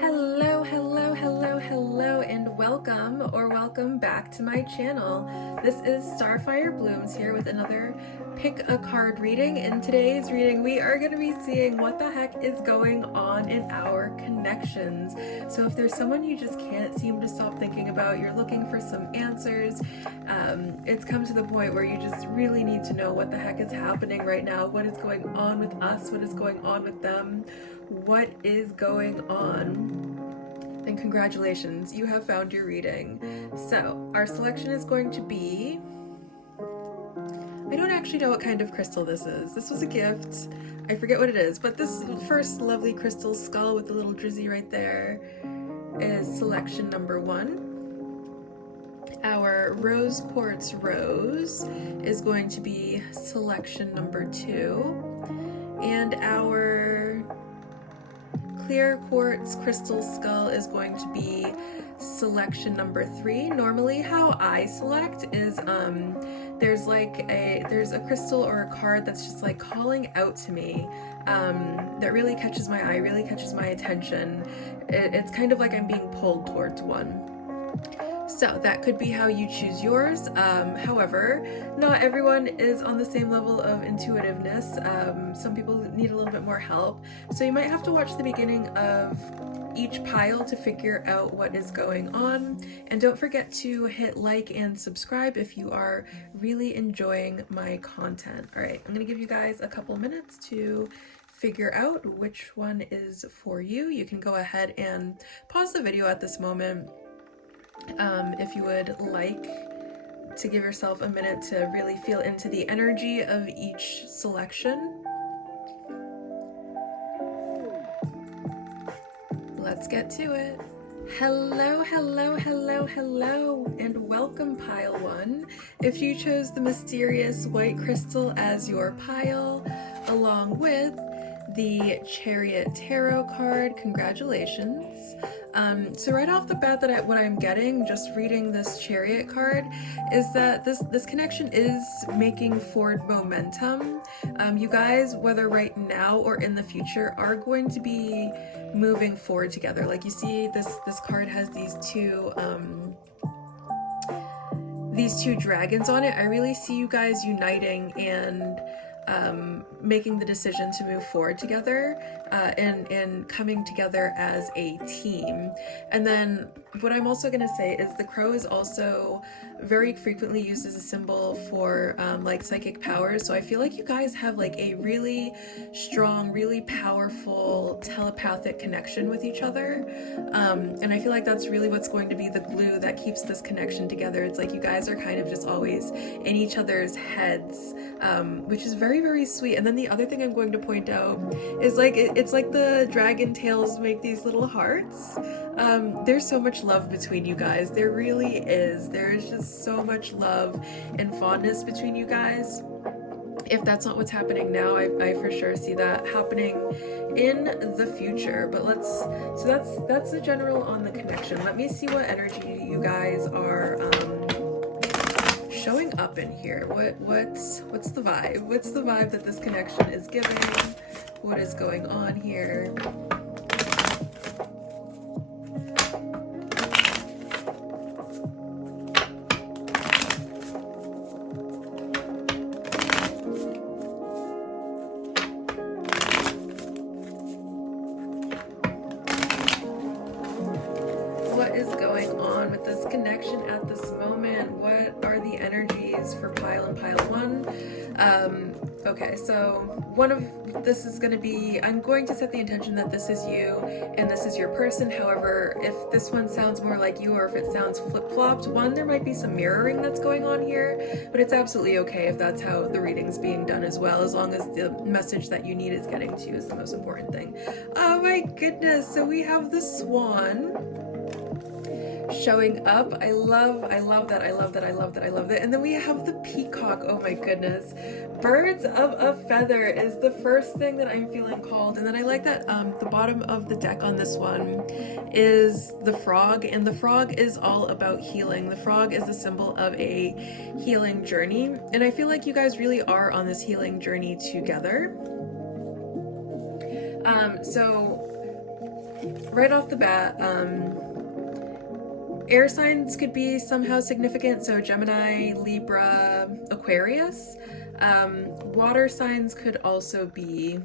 Hello, hello, hello, hello, and welcome back to my channel. This is Starfire Blooms here with another pick a card reading. In today's reading, we are going to be seeing what the heck is going on in our connections. So if there's someone you just can't seem to stop thinking about, you're looking for some answers, it's come to the point where you just really need to know what the heck is happening right now, what is going on with us, what is going on with them, what is going on. And congratulations, you have found your reading. So our selection is going to be, I don't actually know what kind of crystal this is. This was a gift. I forget what it is, but this first lovely crystal skull with the little drizzy right there is selection number 1. Our rose quartz rose is going to be selection number 2. And our clear quartz crystal skull is going to be selection number 3. Normally how I select is there's a crystal or a card that's just like calling out to me, that really catches my eye, really catches my attention. It's kind of like I'm being pulled towards one. So that could be how you choose yours. However, not everyone is on the same level of intuitiveness. Some people need a little bit more help. So you might have to watch the beginning of each pile to figure out what is going on. And don't forget to hit like and subscribe if you are really enjoying my content. All right, I'm gonna give you guys a couple minutes to figure out which one is for you. You can go ahead and pause the video at this moment if you would like to give yourself a minute to really feel into the energy of each selection. Let's get to it. Hello, hello, hello, hello, and welcome pile 1. If you chose the mysterious white crystal as your pile, along with the Chariot Tarot card, congratulations. So right off the bat, what I'm getting just reading this Chariot card is that this connection is making forward momentum. You guys, whether right now or in the future, are going to be moving forward together. Like you see, this card has these two dragons on it. I really see you guys uniting and making the decision to move forward together, and coming together as a team. And then what I'm also going to say is the crow is also very frequently used as a symbol for like psychic powers. So I feel like you guys have like a really strong, really powerful telepathic connection with each other. And I feel like that's really what's going to be the glue that keeps this connection together. It's like you guys are kind of just always in each other's heads, which is very, very sweet. And then the other thing I'm going to point out is like it's like the dragon tails make these little hearts. There's so much love between you guys. There really is. There's just so much love and fondness between you guys. If that's not what's happening now, I for sure see that happening in the future. But that's the general on the connection. Let me see what energy you guys are showing up in here. What's the vibe? What's the vibe that this connection is giving? What is going on here? What is going on with this connection at this moment? What are the energies for pile and pile 1? Okay, so this is going to be, I'm going to set the intention that this is you and this is your person. However, if this one sounds more like you or if it sounds flip-flopped, there might be some mirroring that's going on here, but it's absolutely okay if that's how the reading's being done as well, as long as the message that you need is getting to you is the most important thing. Oh my goodness, so we have the swan showing up. I love that. I love that. I love that. And then we have the peacock. Oh my goodness. Birds of a feather is the first thing that I'm feeling called. And then I like that the bottom of the deck on this one is the frog, and the frog is all about healing. The frog is the symbol of a healing journey. And I feel like you guys really are on this healing journey together. So right off the bat, air signs could be somehow significant, so Gemini, Libra, Aquarius. Water signs could also be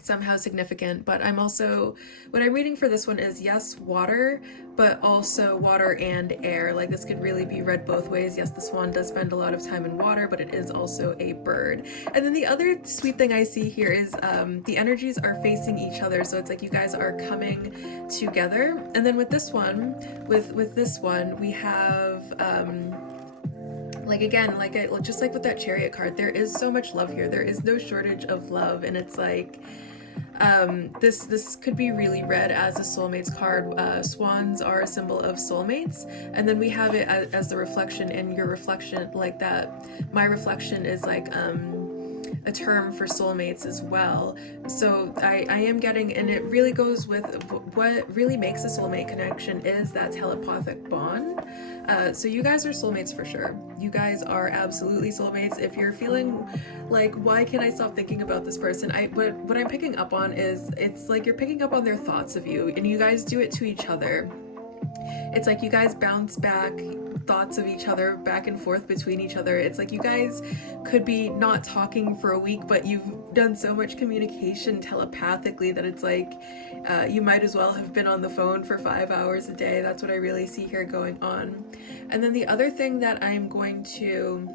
somehow significant, but I'm also, what I'm reading for this one is yes, water, but also water and air. Like this could really be read both ways. Yes, the swan does spend a lot of time in water, but it is also a bird. And then the other sweet thing I see here is the energies are facing each other, so it's like you guys are coming together. And then with this one, with this one, we have like again, just like with that Chariot card, there is so much love here. There is no shortage of love, and it's like this could be really read as a soulmates card. Swans are a symbol of soulmates, and then we have it as the reflection, and your reflection, like that, my reflection is like a term for soulmates as well. So I am getting, and it really goes with what really makes a soulmate connection is that telepathic bond. So you guys are soulmates for sure. You guys are absolutely soulmates. If you're feeling like, why can't I stop thinking about this person? What I'm picking up on is, it's like you're picking up on their thoughts of you, and you guys do it to each other. It's like you guys bounce back thoughts of each other back and forth between each other. It's like you guys could be not talking for a week, but you've done so much communication telepathically that it's like you might as well have been on the phone for 5 hours a day. That's what I really see here going on. And then the other thing that I'm going to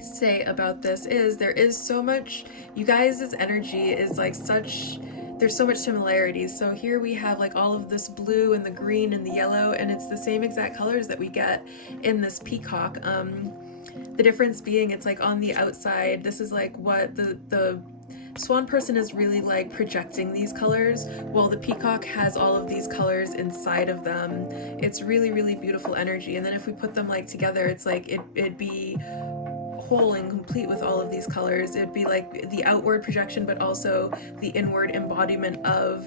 say about this is there is so much, you guys' energy is like such, there's so much similarities. So here we have like all of this blue and the green and the yellow, and it's the same exact colors that we get in this peacock. The difference being, it's like on the outside, this is like what the swan person is really like projecting these colors, while the peacock has all of these colors inside of them. It's really, really beautiful energy. And then if we put them like together, it's like it'd be whole and complete with all of these colors. It'd be like the outward projection, but also the inward embodiment of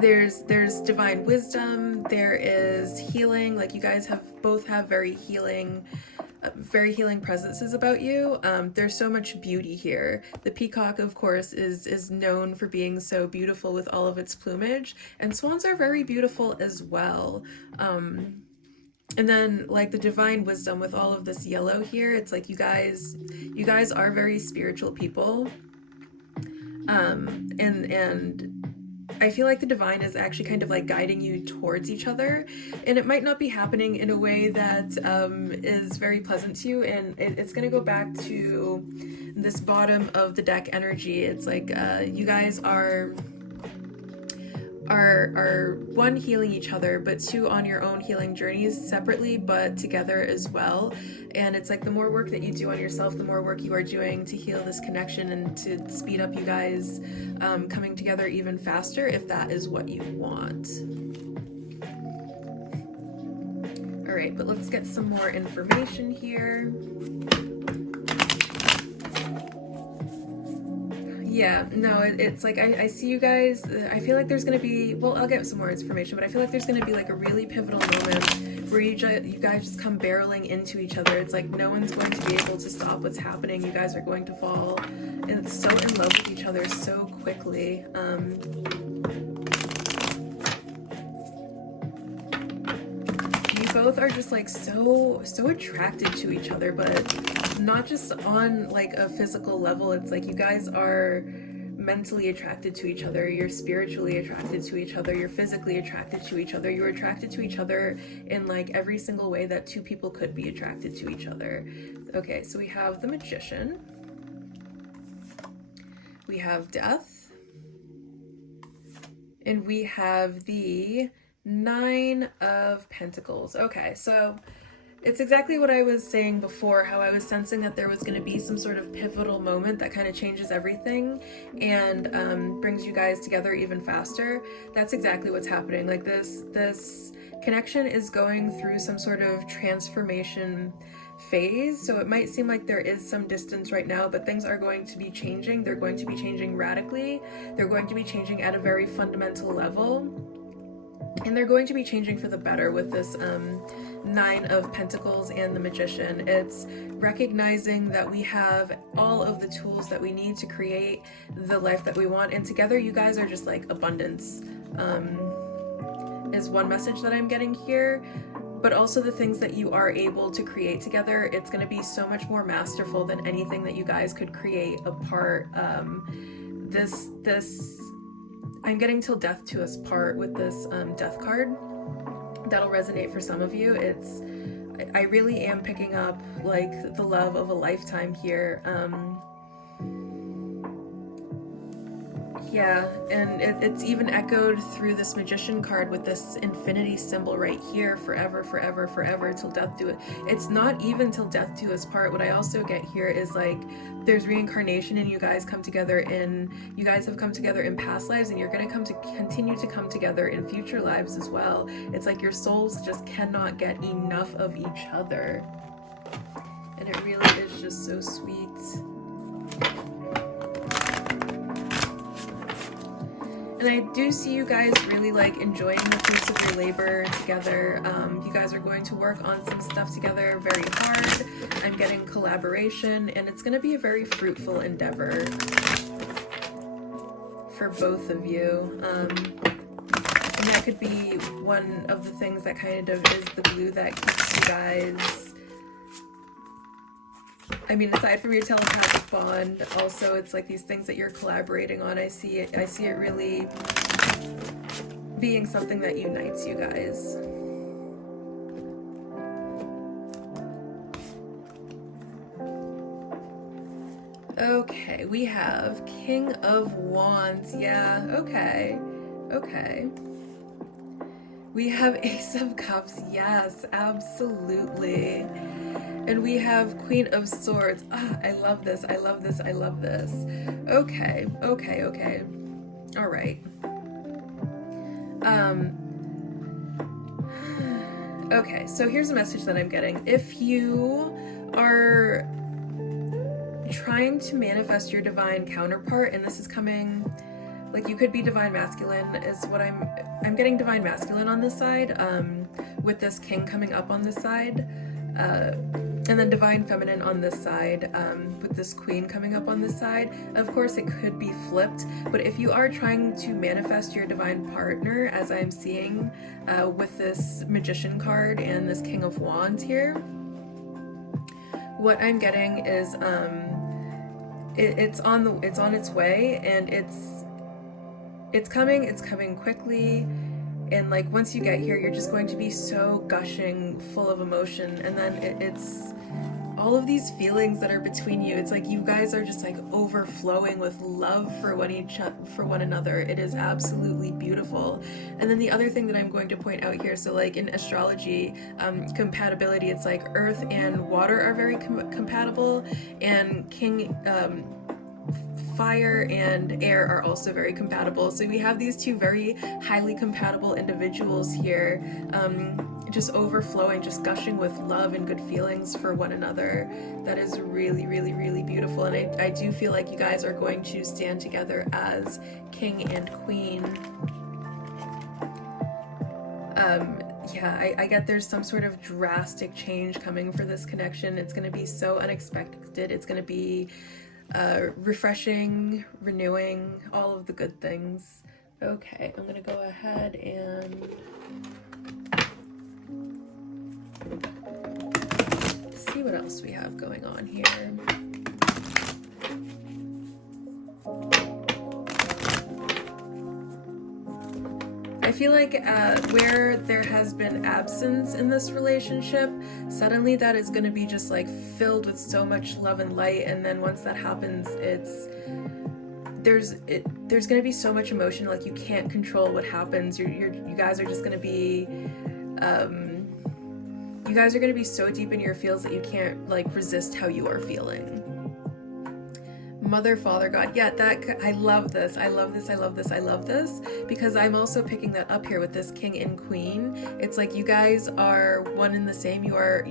there's divine wisdom, there is healing. Like you guys both have very healing presences about you. There's so much beauty here. The peacock, of course, is known for being so beautiful with all of its plumage, and swans are very beautiful as well. And then like the divine wisdom with all of this yellow here, it's like you guys are very spiritual people. And I feel like the divine is actually kind of like guiding you towards each other, and it might not be happening in a way that is very pleasant to you, and it's going to go back to this bottom of the deck energy. It's like you guys are one, healing each other, but two, on your own healing journeys separately but together as well. And it's like the more work that you do on yourself, the more work you are doing to heal this connection and to speed up you guys coming together even faster, if that is what you want. All right, but let's get some more information here. Yeah, no, it's like I see you guys. I feel like there's gonna be, well, I'll get some more information, but I feel like there's gonna be like a really pivotal moment where you guys just come barreling into each other. It's like no one's going to be able to stop what's happening. You guys are going to fall and so in love with each other so quickly. You both are just like so attracted to each other, but not just on like a physical level. It's like you guys are mentally attracted to each other, you're spiritually attracted to each other, you're physically attracted to each other, you're attracted to each other in like every single way that two people could be attracted to each other. Okay, so we have the Magician, we have Death, and we have the Nine of Pentacles. Okay, so it's exactly what I was saying before, how I was sensing that there was going to be some sort of pivotal moment that kind of changes everything and brings you guys together even faster. That's exactly what's happening. Like this connection is going through some sort of transformation phase. So it might seem like there is some distance right now, but things are going to be changing. They're going to be changing radically. They're going to be changing at a very fundamental level. And they're going to be changing for the better with this Nine of Pentacles and the Magician. It's recognizing that we have all of the tools that we need to create the life that we want, and together you guys are just like abundance, is one message that I'm getting here. But also the things that you are able to create together, it's going to be so much more masterful than anything that you guys could create apart. I'm getting till death to us part with this death card. That'll resonate for some of you. I really am picking up like the love of a lifetime here. Yeah, and it's even echoed through this Magician card with this infinity symbol right here, forever, forever, forever, till death do it. It's not even till death do us part. What I also get here is like there's reincarnation, and you guys have come together in past lives, and you're going to continue to come together in future lives as well. It's like your souls just cannot get enough of each other, and it really is just so sweet. And I do see you guys really like enjoying the fruits of your labor together. You guys are going to work on some stuff together very hard. I'm getting collaboration, and it's going to be a very fruitful endeavor for both of you. And that could be one of the things that kind of is the glue that keeps you guys. I mean, aside from your telepathic bond, also it's like these things that you're collaborating on. I see it really being something that unites you guys. Okay, we have King of Wands. Yeah, okay. We have Ace of Cups. Yes, absolutely. And we have Queen of Swords. Ah, I love this. I love this. I love this. Okay. All right. Okay, so here's a message that I'm getting. If you are trying to manifest your divine counterpart, and this is coming, like you could be divine masculine is what I'm getting divine masculine on this side, with this king coming up on this side, and then divine feminine on this side, with this queen coming up on this side. Of course it could be flipped, but if you are trying to manifest your divine partner, as I'm seeing with this Magician card and this King of Wands here, what I'm getting is it's on its way, and it's coming quickly. And like once you get here, you're just going to be so gushing, full of emotion, and then it's all of these feelings that are between you. It's like you guys are just like overflowing with love for one another. It is absolutely beautiful. And then the other thing that I'm going to point out here, so like in astrology, compatibility, it's like earth and water are very compatible, and fire and air are also very compatible. So we have these two very highly compatible individuals here, just overflowing, just gushing with love and good feelings for one another. That is really, really, really beautiful. And I do feel like you guys are going to stand together as king and queen. Yeah, I get there's some sort of drastic change coming for this connection. It's going to be so unexpected. It's going to be refreshing, renewing, all of the good things. Okay, I'm gonna go ahead and see what else we have going on here. I feel like where there has been absence in this relationship, suddenly that is going to be just like filled with so much love and light. And then once that happens, there's going to be so much emotion, like you can't control what happens. You guys are just going to be you guys are going to be so deep in your feels that you can't like resist how you are feeling. Mother, Father, God. Yeah, I love this. I love this. I love this. I love this, because I'm also picking that up here with this king and queen. It's like you guys are one and the same. You are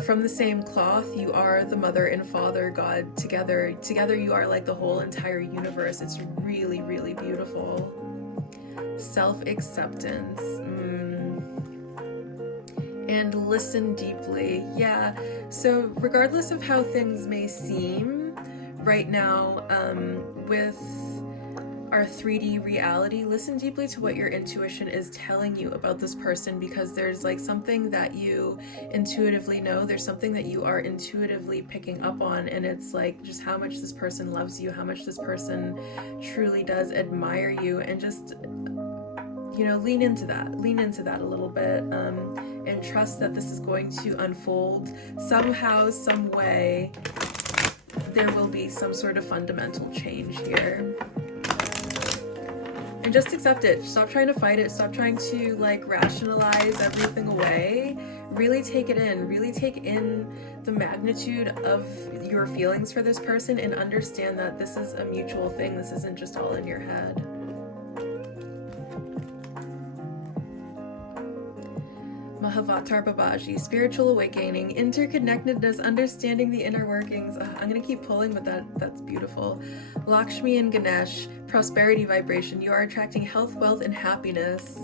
from the same cloth. You are the Mother and Father God together. Together you are like the whole entire universe. It's really, really beautiful. self-acceptance, and listen deeply. Yeah, so regardless of how things may seem right now, with our 3D reality, listen deeply to what your intuition is telling you about this person, because there's like something that you intuitively know, there's something that you are intuitively picking up on, and it's like just how much this person loves you, how much this person truly does admire you, and just, you know, lean into that a little bit, and trust that this is going to unfold somehow, some way. There will be some sort of fundamental change here. And just accept it. Stop trying to fight it. Stop trying to like rationalize everything away. Really take it in. Really take in the magnitude of your feelings for this person, and understand that this is a mutual thing. This isn't just all in your head. Mahavatar Babaji, spiritual awakening, interconnectedness, understanding the inner workings. I'm gonna keep pulling, but that's beautiful. Lakshmi and Ganesh, prosperity vibration. You are attracting health, wealth, and happiness.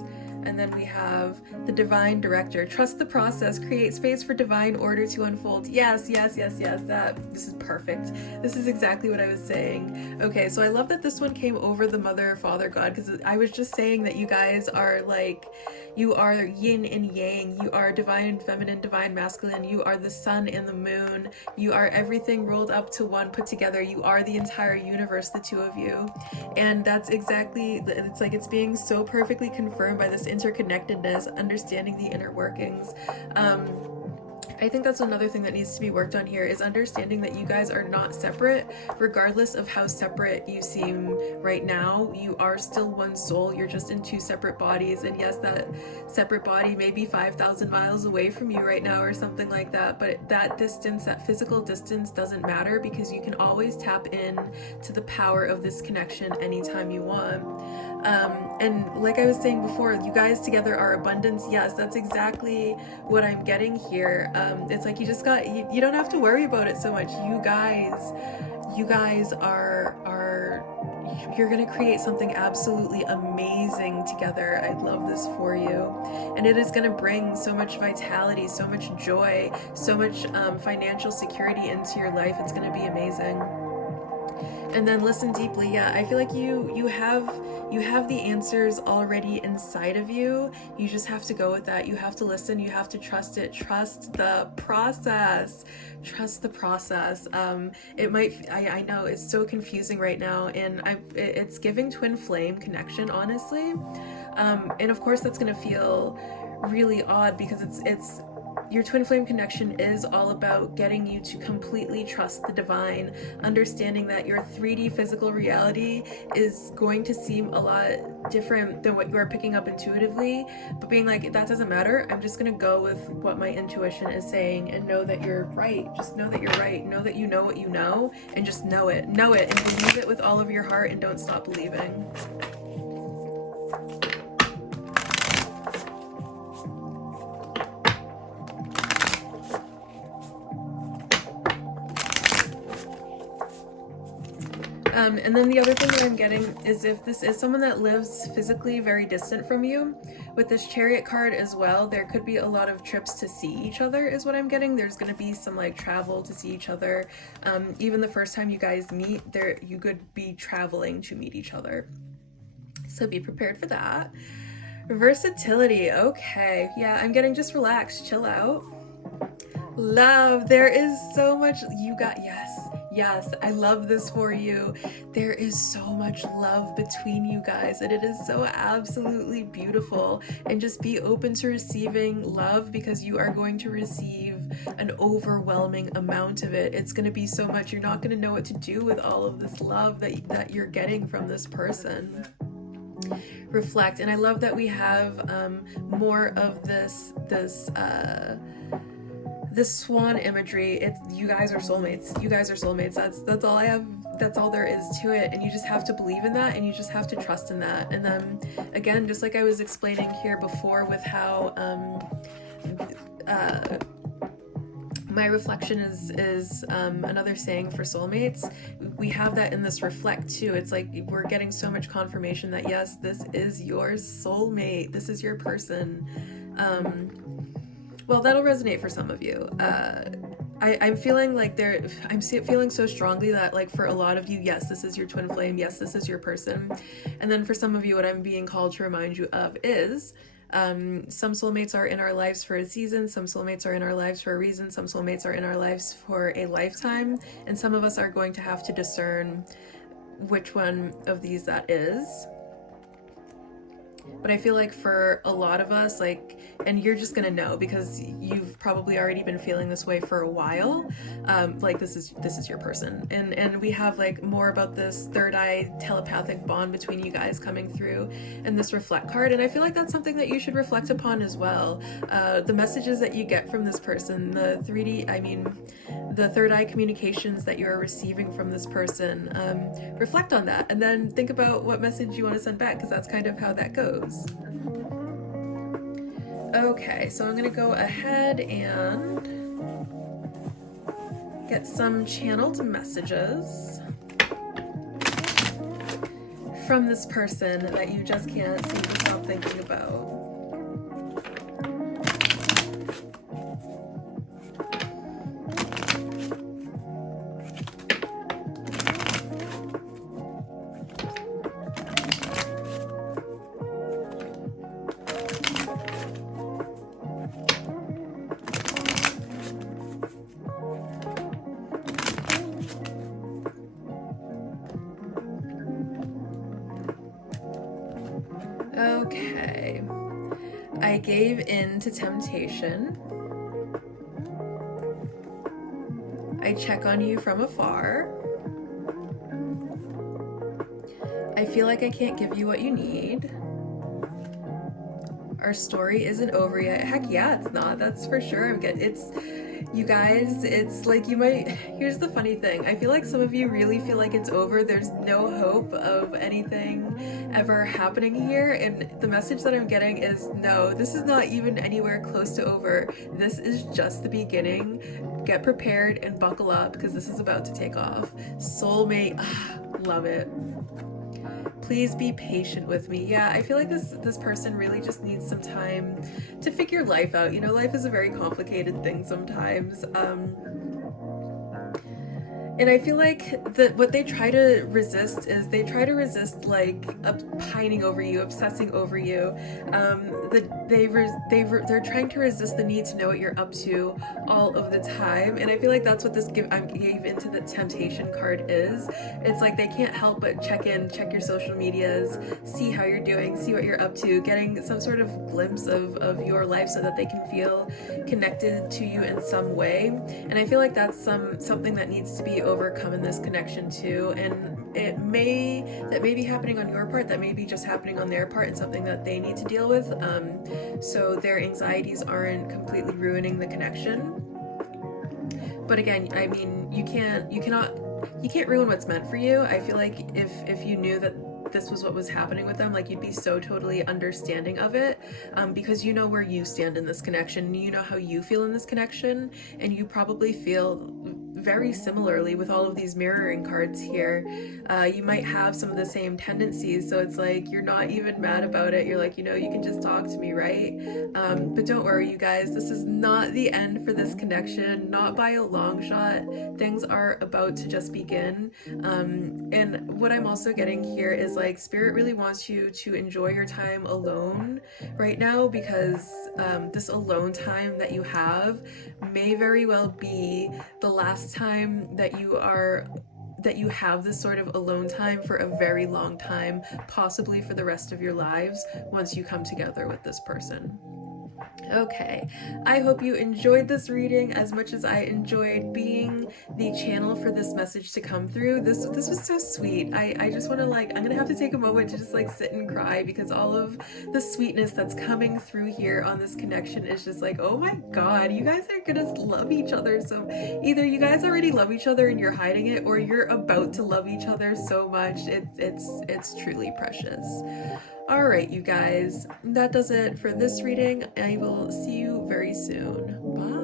And then we have the divine director. Trust the process. Create space for divine order to unfold. Yes. This is perfect. This is exactly what I was saying. Okay, so I love that this one came over the mother, father, God, because I was just saying that you guys are like, you are yin and yang. You are divine feminine, divine masculine. You are the sun and the moon. You are everything rolled up to one, put together. You are the entire universe, the two of you. And that's exactly, it's like it's being so perfectly confirmed by this interconnectedness, understanding the inner workings. I think that's another thing that needs to be worked on here, is understanding that you guys are not separate, regardless of how separate you seem right now. You are still one soul. You're just in two separate bodies. And yes, that separate body may be 5,000 miles away from you right now or something like that. But that distance, that physical distance, doesn't matter, because you can always tap in to the power of this connection anytime you want. And like I was saying before, you guys together are abundance. Yes, that's exactly what I'm getting here. It's like you just got, you don't have to worry about it so much. You guys are you're gonna create something absolutely amazing together. I love this for you, and it is gonna bring so much vitality, so much joy, so much financial security into your life. It's gonna be amazing. And then listen deeply. Yeah, I feel like you have the answers already inside of you. You just have to go with that. You have to listen. You have to trust it. Trust the process. Trust the process. It might, I know it's so confusing right now, and it's giving twin flame connection, honestly. And of course that's gonna feel really odd, because it's your twin flame connection is all about getting you to completely trust the divine, understanding that your 3D physical reality is going to seem a lot different than what you are picking up intuitively, but being like, that doesn't matter. I'm just gonna go with what my intuition is saying, and know that you're right. Just know that you're right. Know that you know what you know, and just know it, and believe it with all of your heart, and don't stop believing. And then the other thing that I'm getting is, if this is someone that lives physically very distant from you, with this Chariot card as well, there could be a lot of trips to see each other is what I'm getting. There's going to be some like travel to see each other. Even the first time you guys meet, you could be traveling to meet each other. So be prepared for that. Versatility. Okay. Yeah, I'm getting just relax, chill out. Love. There is so much you got. Yes, I love this for you. There is so much love between you guys, and it is so absolutely beautiful. And just be open to receiving love, because you are going to receive an overwhelming amount of it. It's going to be so much, you're not going to know what to do with all of this love that you're getting from this person. Reflect. And I love that we have more of this swan imagery. You guys are soulmates. You guys are soulmates. That's all I have. That's all there is to it. And you just have to believe in that, and you just have to trust in that. And then again, just like I was explaining here before with how My reflection is another saying for soulmates. We have that in this reflect too. It's like we're getting so much confirmation that yes, this is your soulmate. This is your person. Well, that'll resonate for some of you. I'm feeling like I'm feeling so strongly that like for a lot of you, yes, this is your twin flame. Yes, this is your person. And then for some of you, what I'm being called to remind you of is some soulmates are in our lives for a season, some soulmates are in our lives for a reason, some soulmates are in our lives for a lifetime, and some of us are going to have to discern which one of these that is. But I feel like for a lot of us, like, and you're just gonna know because you've probably already been feeling this way for a while, like this is your person, and we have like more about this third eye telepathic bond between you guys coming through in this reflect card, and I feel like that's something that you should reflect upon as well. The messages that you get from this person, the third eye communications that you're receiving from this person, reflect on that and then think about what message you want to send back, because that's kind of how that goes. Okay, so I'm gonna go ahead and get some channeled messages from this person that you just can't seem to stop thinking about. Okay, I gave in to temptation. I check on you from afar. I feel like I can't give you what you need. Our story isn't over yet. Heck yeah, it's not. That's for sure. You guys, it's like you might, here's the funny thing. I feel like some of you really feel like it's over. There's no hope of anything ever happening here. And the message that I'm getting is no, this is not even anywhere close to over. This is just the beginning. Get prepared and buckle up because this is about to take off. Soulmate, love it. Please be patient with me. Yeah, I feel like this person really just needs some time to figure life out. You know, life is a very complicated thing sometimes. And I feel like what they try to resist is like pining over you, obsessing over you. They're trying to resist the need to know what you're up to all of the time. And I feel like that's what this gave into the temptation card is. It's like they can't help but check your social medias, see how you're doing, see what you're up to, getting some sort of glimpse of your life so that they can feel connected to you in some way. And I feel like that's something that needs to be overcome in this connection too, and that may be happening on your part, that may be just happening on their part, and something that they need to deal with, so their anxieties aren't completely ruining the connection. But again, I mean, you can't ruin what's meant for you. I feel like if you knew that this was what was happening with them, like you'd be so totally understanding of it, because you know where you stand in this connection, you know how you feel in this connection, and you probably feel very similarly with all of these mirroring cards here. You might have some of the same tendencies, so it's like you're not even mad about it. You're like, you know, you can just talk to me, right? But don't worry, you guys, this is not the end for this connection, not by a long shot. Things are about to just begin. And what I'm also getting here is like Spirit really wants you to enjoy your time alone right now, because this alone time that you have may very well be the last time that you have this sort of alone time for a very long time, possibly for the rest of your lives, once you come together with this person. Okay, I hope you enjoyed this reading as much as I enjoyed being the channel for this message to come through. This was so sweet. I just want to I'm gonna have to take a moment to just sit and cry, because all of the sweetness that's coming through here on this connection is just like, oh my god, you guys are gonna love each other. So either you guys already love each other and you're hiding it, or you're about to love each other so much. It's truly precious. All right, you guys, that does it for this reading. I will see you very soon. Bye.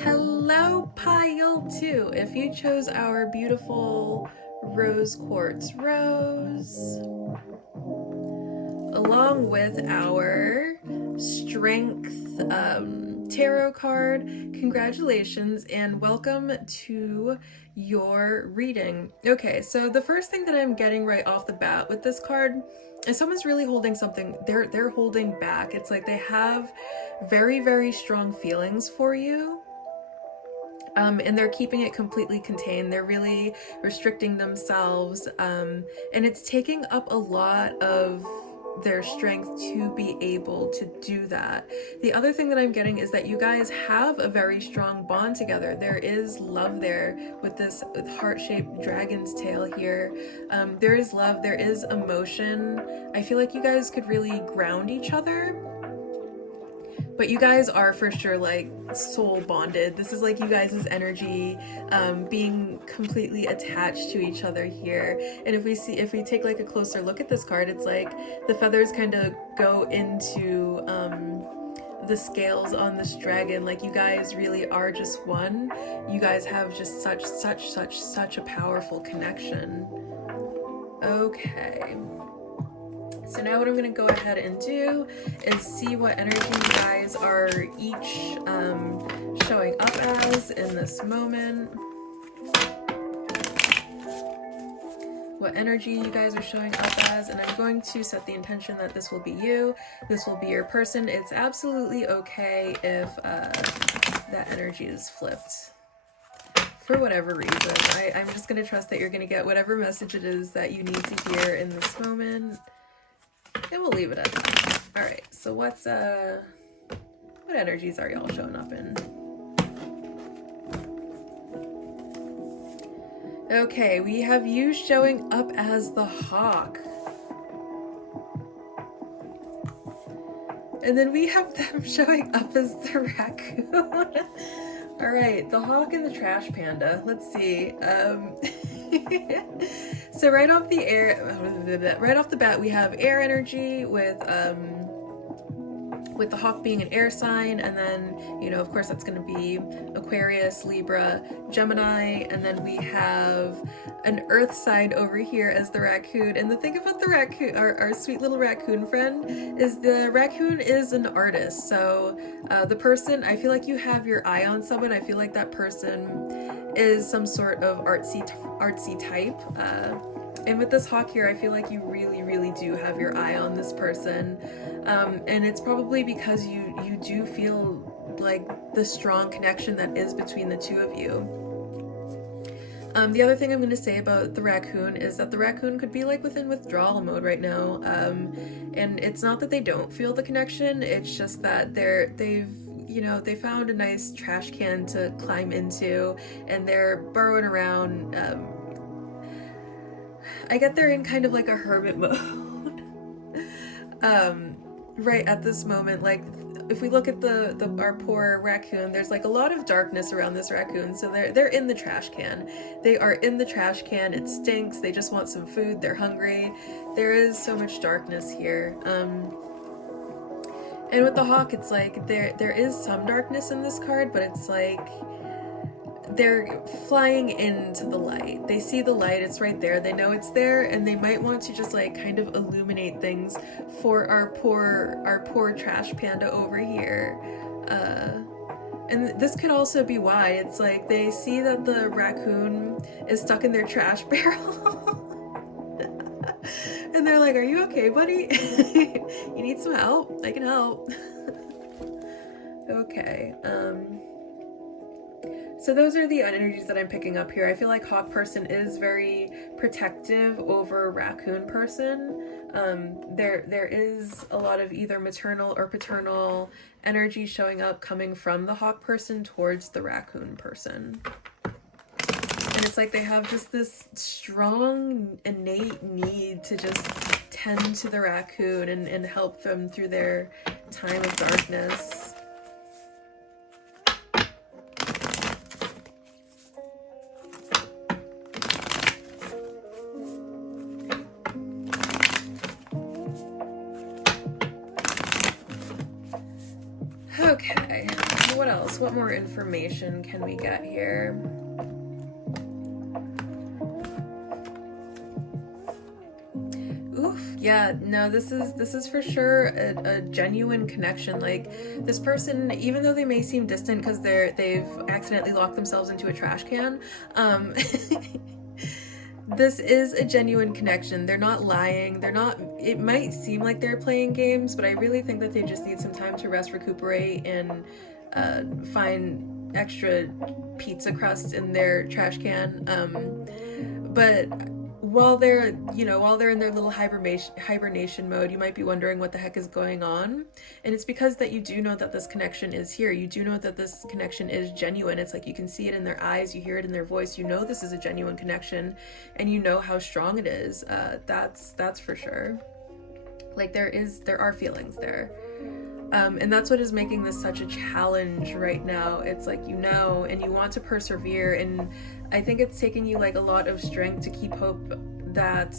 Hello, pile 2. If you chose our beautiful rose quartz rose, along with our strength tarot card, congratulations and welcome to your reading. Okay, so the first thing that I'm getting right off the bat with this card is someone's really holding something. They're holding back. It's like they have very, very strong feelings for you. And they're keeping it completely contained. They're really restricting themselves, and it's taking up a lot of their strength to be able to do that. The other thing that I'm getting is that you guys have a very strong bond together. There is love there with this heart-shaped dragon's tail here. There is love, there is emotion. I feel like you guys could really ground each other. But you guys are for sure like soul bonded. This is like you guys' energy being completely attached to each other here. And if we take like a closer look at this card, it's like the feathers kind of go into the scales on this dragon. Like you guys really are just one. You guys have just such a powerful connection. Okay. So now what I'm going to go ahead and do is see what energy you guys are each showing up as in this moment. What energy you guys are showing up as, and I'm going to set the intention that this will be you. This will be your person. It's absolutely okay if that energy is flipped. For whatever reason. I'm just going to trust that you're going to get whatever message it is that you need to hear in this moment. And we'll leave it at that. Alright, so what energies are y'all showing up in? Okay, we have you showing up as the hawk. And then we have them showing up as the raccoon. Alright, the hawk and the trash panda. Let's see. So right off the bat, we have air energy with the hawk being an air sign, and then, you know, of course that's going to be Aquarius, Libra, Gemini, and then we have an earth sign over here as the raccoon. And the thing about the raccoon, our sweet little raccoon friend, is the raccoon is an artist. So the person, I feel like you have your eye on someone. I feel like that person is some sort of artsy type. And with this hawk here, I feel like you really do have your eye on this person. And it's probably because you do feel like the strong connection that is between the two of you. The other thing I'm going to say about the raccoon is that the raccoon could be like within withdrawal mode right now. And it's not that they don't feel the connection, it's just that they found a nice trash can to climb into, and they're burrowing around. I get they're in kind of like a hermit mode. Right at this moment. Like, if we look at our poor raccoon, there's like a lot of darkness around this raccoon. So they're in the trash can. They are in the trash can. It stinks. They just want some food. They're hungry. There is so much darkness here. And with the hawk, it's like there is some darkness in this card, but it's like they're flying into the light. They see the light, it's right there, they know it's there, and they might want to just like kind of illuminate things for our poor trash panda over here. And this could also be why. It's like they see that the raccoon is stuck in their trash barrel. And they're like, "Are you okay, buddy? You need some help? I can help." Okay, so those are the energies that I'm picking up here. I feel like hawk person is very protective over raccoon person. There is a lot of either maternal or paternal energy showing up coming from the hawk person towards the raccoon person. And it's like they have just this strong, innate need to just tend to the raccoon and help them through their time of darkness. Okay, what else? What more information can we get here? Oof, yeah, no, this is for sure a genuine connection. Like, this person, even though they may seem distant because they've accidentally locked themselves into a trash can, this is a genuine connection. They're not lying. They're not, it might seem like they're playing games, but I really think that they just need some time to rest, recuperate, and find extra pizza crust in their trash can. But while they're in their little hibernation mode, you might be wondering what the heck is going on. And it's because that you do know that this connection is here. You do know that this connection is genuine. It's like you can see it in their eyes, you hear it in their voice, you know this is a genuine connection, and you know how strong it is. That's for sure. Like, there are feelings there. And that's what is making this such a challenge right now. It's like, you know, and you want to persevere, and I think it's taking you like a lot of strength to keep hope that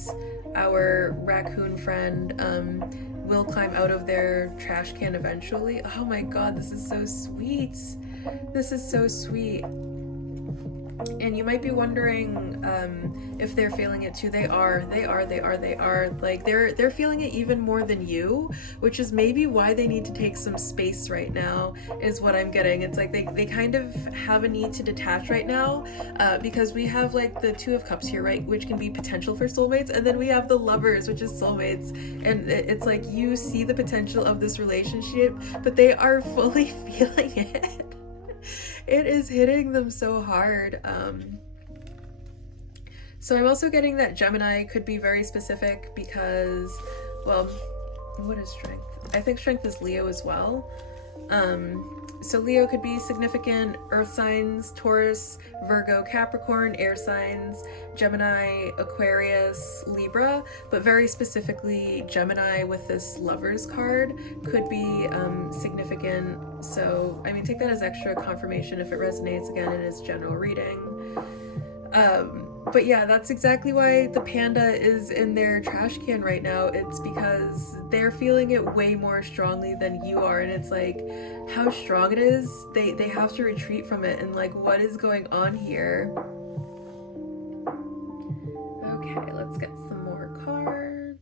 our raccoon friend will climb out of their trash can eventually. Oh my god, this is so sweet. This is so sweet. And you might be wondering if they're feeling it too. They are. Like, they're feeling it even more than you, which is maybe why they need to take some space right now, is what I'm getting. It's like they kind of have a need to detach right now, because we have like the Two of Cups here, right, which can be potential for soulmates, and then we have the Lovers, which is soulmates, and it's like you see the potential of this relationship, but they are fully feeling it. It is hitting them so hard. So I'm also getting that Gemini could be very specific because, well, what is strength? I think strength is Leo as well. So Leo could be significant earth signs: Taurus, Virgo, Capricorn, air signs, Gemini, Aquarius, Libra, but very specifically Gemini with this Lovers card could be significant. So, I mean, take that as extra confirmation if it resonates. Again, it is general reading. But yeah, that's exactly why the panda is in their trash can right now. It's because they're feeling it way more strongly than you are, and it's like how strong it is, they have to retreat from it, and like, what is going on here? Okay, let's get some more cards.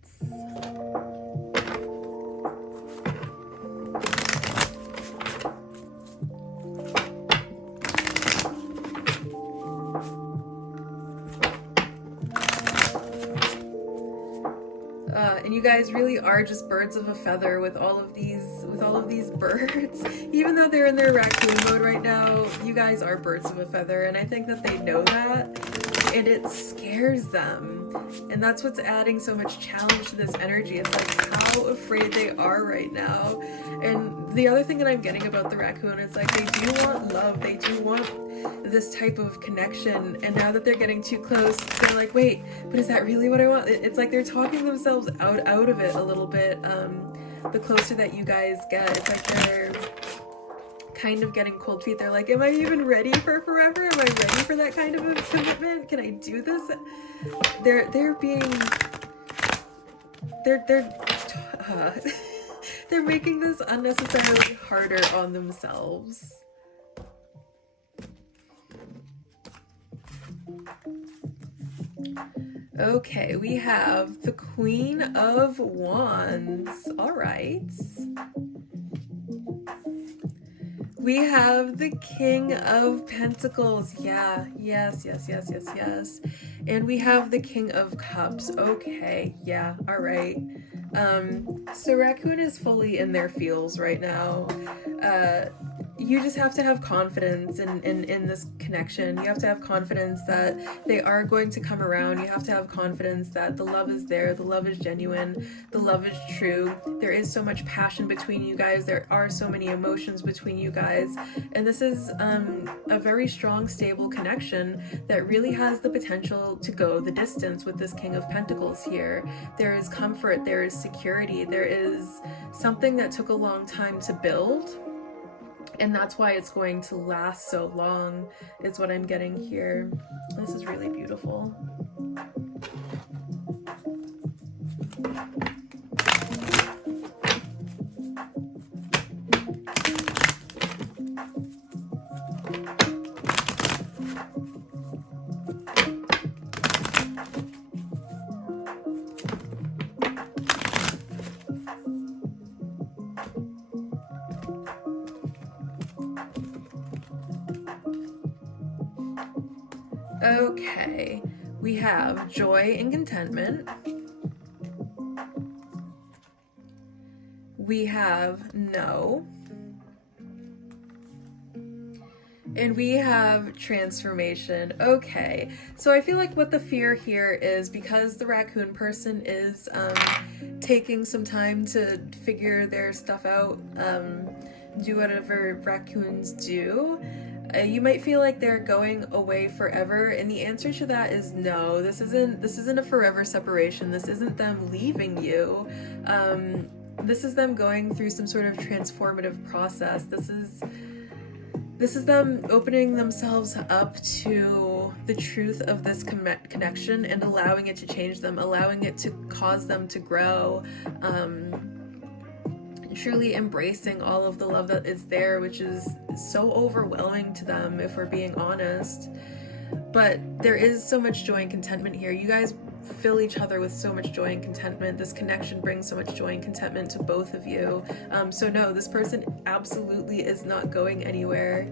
And you guys really are just birds of a feather with all of these birds. Even though they're in their raccoon mode right now, you guys are birds of a feather, and I think that they know that, and it scares them. And that's what's adding so much challenge to this energy. It's like how afraid they are right now. And the other thing that I'm getting about the raccoon is like, they do want love, they do want this type of connection, and now that they're getting too close, they're like, wait, but is that really what I want? It's like they're talking themselves out of it a little bit. The closer that you guys get, it's like they're kind of getting cold feet. They're like, am I even ready for forever? Am I ready for that kind of a commitment? Can I do this? They're making this unnecessarily harder on themselves. Okay, we have the Queen of Wands. All right. We have the King of Pentacles. Yeah, yes. And we have the King of Cups. Okay, yeah, all right. So Raccoon is fully in their feels right now. You just have to have confidence in this connection. You have to have confidence that they are going to come around. You have to have confidence that the love is there, the love is genuine, the love is true. There is so much passion between you guys. There are so many emotions between you guys. And this is a very strong, stable connection that really has the potential to go the distance with this King of Pentacles here. There is comfort, there is security, there is something that took a long time to build. And that's why it's going to last so long, is what I'm getting here. This is really beautiful. Okay, we have joy and contentment. We have no. And we have transformation. Okay, so I feel like what the fear here is, because the raccoon person is taking some time to figure their stuff out, do whatever raccoons do, you might feel like they're going away forever, and the answer to that is no. This isn't a forever separation. This isn't them leaving you. This is them going through some sort of transformative process. This is them opening themselves up to the truth of this connection and allowing it to change them, allowing it to cause them to grow, truly embracing all of the love that is there, which is so overwhelming to them, if we're being honest. But there is so much joy and contentment here. You guys fill each other with so much joy and contentment. This connection brings so much joy and contentment to both of you. So no, this person absolutely is not going anywhere.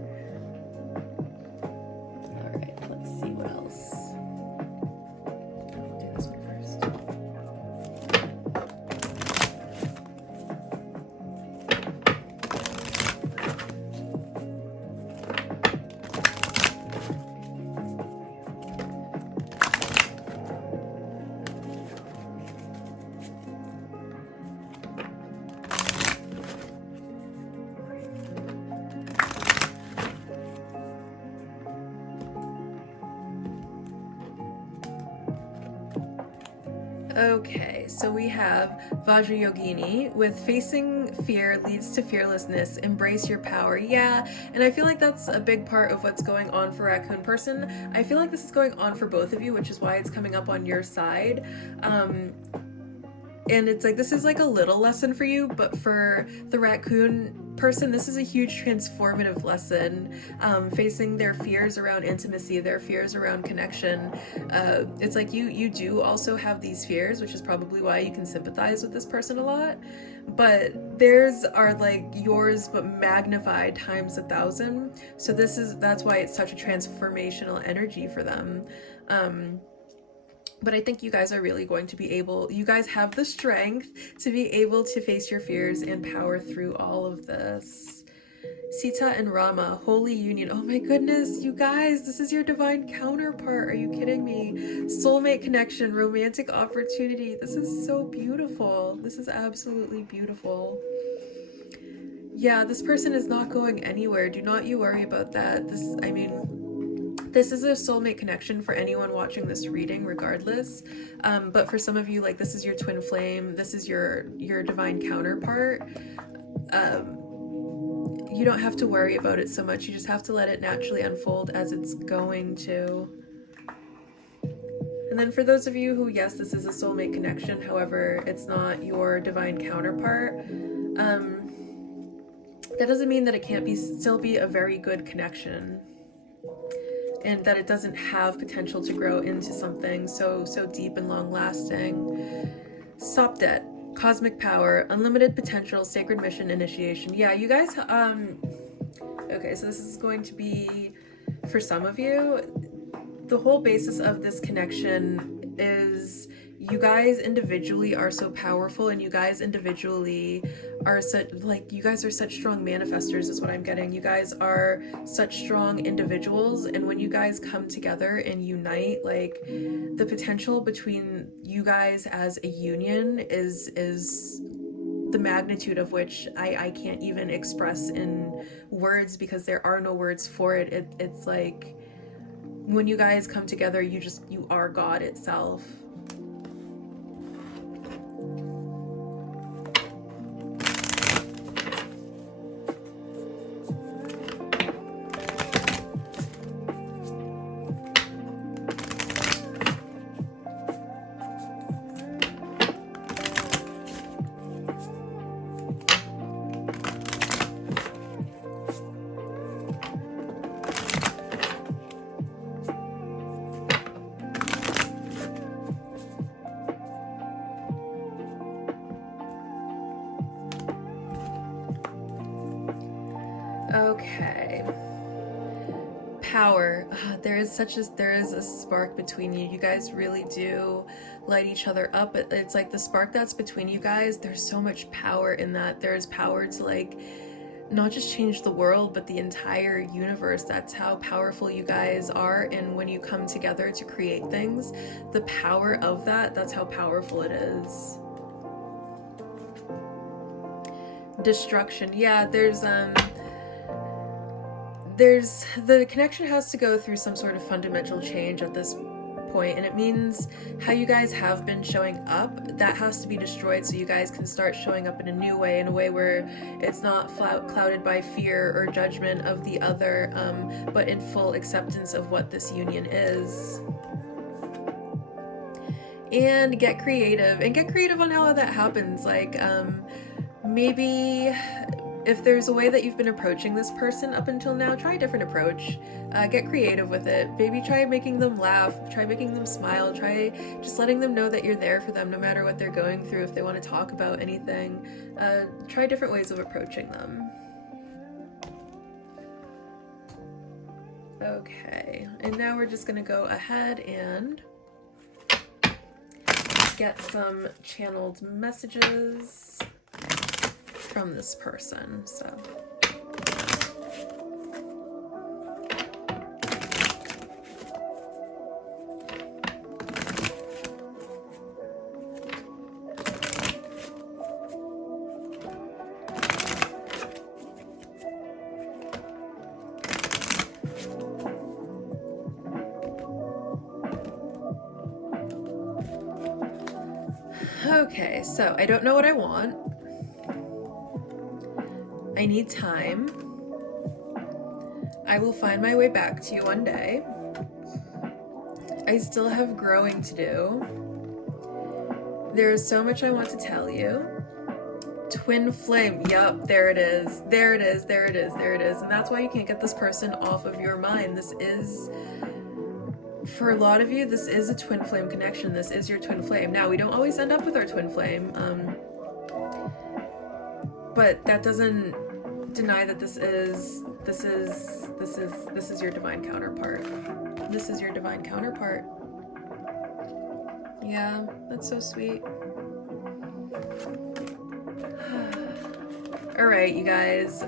All right, let's see what else. I'll do this one Okay, so we have Vajrayogini with facing fear leads to fearlessness, embrace your power. Yeah, and I feel like that's a big part of what's going on for Raccoon Person. I feel like this is going on for both of you, which is why it's coming up on your side. And it's like, this is like a little lesson for you, but for the Raccoon Person, this is a huge transformative lesson, facing their fears around intimacy, their fears around connection. It's like you do also have these fears, which is probably why you can sympathize with this person a lot, but theirs are like yours but magnified times 1,000. So that's why it's such a transformational energy for them. But I think you guys are really going to be able, you guys have the strength to be able to face your fears and power through all of this. Sita and Rama, holy union. Oh my goodness, you guys, this is your divine counterpart. Are you kidding me? Soulmate connection, romantic opportunity. This is so beautiful. This is absolutely beautiful. Yeah, this person is not going anywhere. Do not you worry about that. This is a soulmate connection for anyone watching this reading, regardless. But for some of you, like, this is your twin flame. This is your divine counterpart. You don't have to worry about it so much. You just have to let it naturally unfold as it's going to. And then for those of you who, yes, this is a soulmate connection, however, it's not your divine counterpart, that doesn't mean that it can't still be a very good connection, and that it doesn't have potential to grow into something so deep and long-lasting. Sopdet, cosmic power, unlimited potential, sacred mission, initiation. Yeah, you guys, okay, so this is going to be, for some of you, the whole basis of this connection is you guys individually are so powerful, and you guys individually are you guys are such strong manifestors is what I'm getting. You guys are such strong individuals, and when you guys come together and unite, like, the potential between you guys as a union is the magnitude of which I can't even express in words, because there are no words for it. It's like, when you guys come together, you are God itself. Okay. power. There is a spark between you. You guys really do light each other up. It's like the spark that's between you guys, there's so much power in that. There's power to like not just change the world, but the entire universe. That's how powerful you guys are. And when you come together to create things, the power of that's how powerful it is. Destruction. Yeah, there's the connection has to go through some sort of fundamental change at this point, and it means how you guys have been showing up, that has to be destroyed so you guys can start showing up in a new way, in a way where it's not clouded by fear or judgment of the other, but in full acceptance of what this union is. And get creative on how that happens. Like maybe if there's a way that you've been approaching this person up until now, try a different approach. Get creative with it. Maybe try making them laugh, try making them smile, try just letting them know that you're there for them no matter what they're going through. If they want to talk about anything, try different ways of approaching them. Okay, and now we're just gonna go ahead and get some channeled messages from this person. So okay, so I don't know what I want. I need time. I will find my way back to you one day. I still have growing to do. There is so much I want to tell you. Twin flame. Yup, there it is. There it is. There it is. There it is. And that's why you can't get this person off of your mind. This is, for a lot of you, this is a twin flame connection. This is your twin flame. Now, we don't always end up with our twin flame. But that doesn't deny that this is your divine counterpart. This is your divine counterpart. Yeah, that's so sweet. All right, you guys.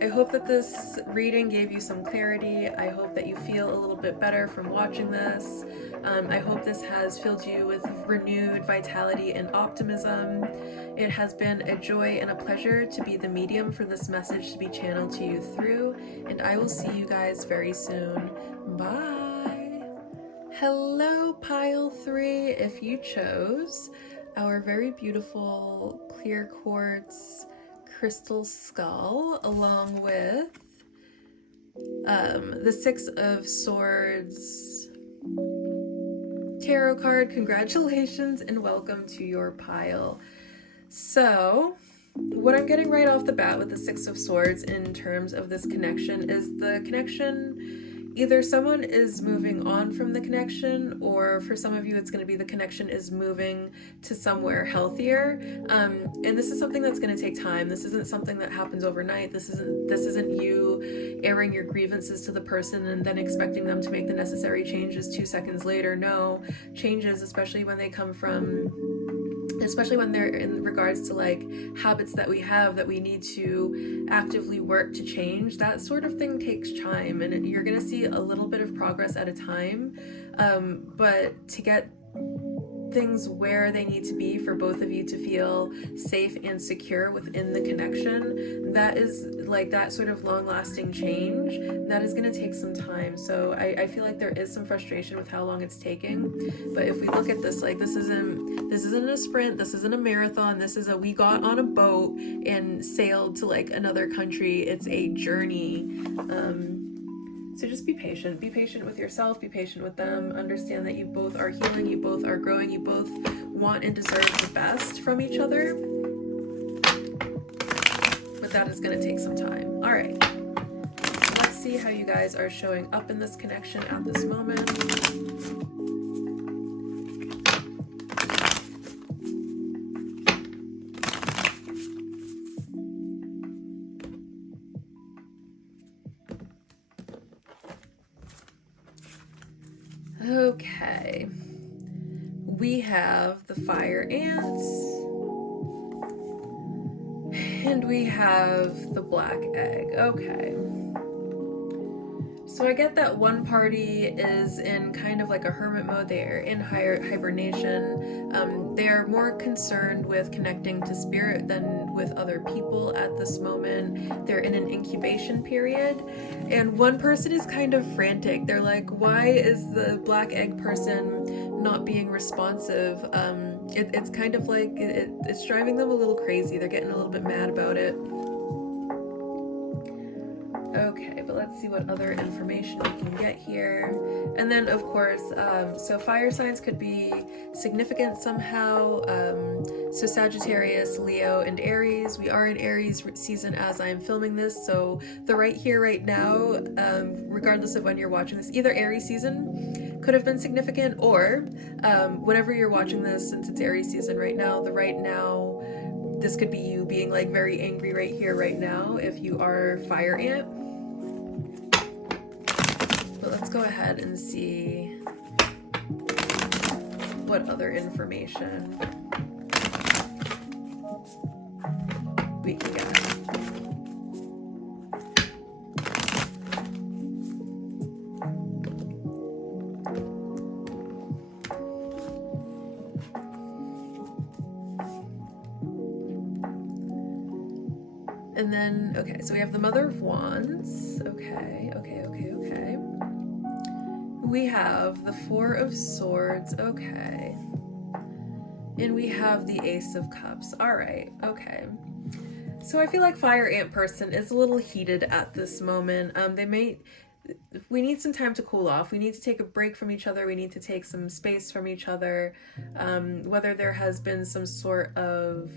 I hope that this reading gave you some clarity. I hope that you feel a little bit better from watching this. I hope this has filled you with renewed vitality and optimism. It has been a joy and a pleasure to be the medium for this message to be channeled to you through, and I will see you guys very soon. Bye! Hello, Pile 3. If you chose our very beautiful clear quartz crystal skull along with the Six of Swords tarot card, congratulations and welcome to your pile. So what I'm getting right off the bat with the Six of Swords in terms of this connection is the connection, either someone is moving on from the connection, or for some of you it's going to be the connection is moving to somewhere healthier. And this is something that's going to take time. This isn't something that happens overnight. This isn't you airing your grievances to the person and then expecting them to make the necessary changes 2 seconds later. No, changes, especially when they're in regards to like habits that we have that we need to actively work to change, that sort of thing takes time, and you're gonna see a little bit of progress at a time, but to get things where they need to be for both of you to feel safe and secure within the connection, that is like that sort of long-lasting change, that is going to take some time. So I feel like there is some frustration with how long it's taking, but if we look at this, like this isn't a sprint, this isn't a marathon, this is we got on a boat and sailed to like another country. It's a journey. So just be patient with yourself, be patient with them, understand that you both are healing, you both are growing, you both want and deserve the best from each other, but that is going to take some time. All right, let's see how you guys are showing up in this connection at this moment. Okay. We have the fire ants. And we have the black egg. Okay. So I get that one party is in kind of like a hermit mode. They're in hibernation. They're more concerned with connecting to spirit than with other people at this moment. They're in an incubation period. And one person is kind of frantic. They're like, why is the black egg person not being responsive? It's kind of like, it's driving them a little crazy. They're getting a little bit mad about it. Okay, but let's see what other information we can get here. And then, of course, so fire signs could be significant somehow. So Sagittarius, Leo, and Aries. We are in Aries season as I am filming this, so the right here, right now, regardless of when you're watching this, either Aries season could have been significant, or whenever you're watching this, since it's Aries season right now, the right now, this could be you being like very angry right here, right now, if you are fire ant. But let's go ahead and see what other information we can get. And then, okay, so we have the Mother of Wands. Okay. We have the Four of Swords. Okay. And we have the Ace of Cups. All right. Okay. So I feel like fire ant person is a little heated at this moment. We need some time to cool off. We need to take a break from each other. We need to take some space from each other. Whether there has been some sort of